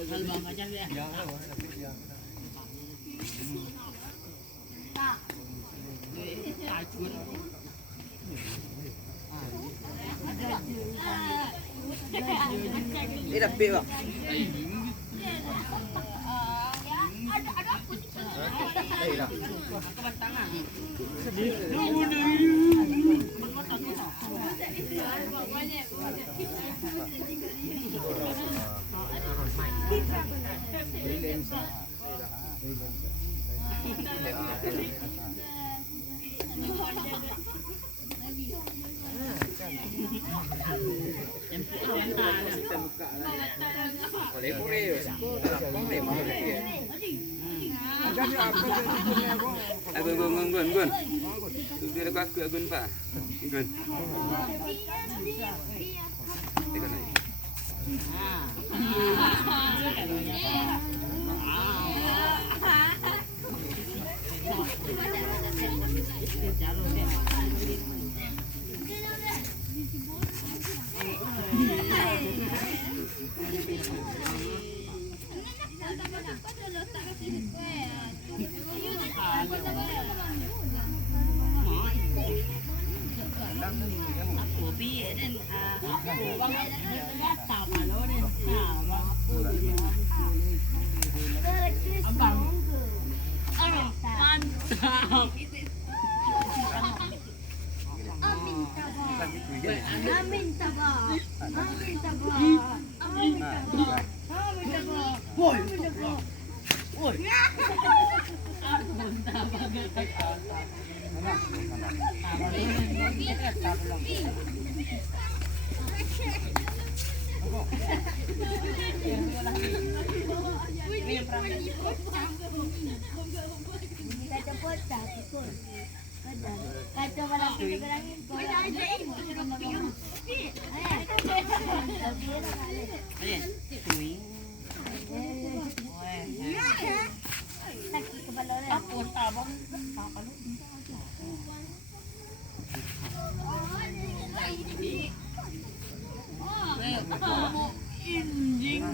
Kalbang ka dyan, Iya ka, lapit iya. Ilapi ba? Ay lah. Boleh boleh. Boleh boleh. Gun. Tu dia aku gun pa. Gun. Ikan ni. Kopi dan bang tao palo din abang mantap Amin taba. Woi woi mantap banget Kacau malam gerangin kau aja ibu sudah makan. Sakit kepala orang. Apa tabang injing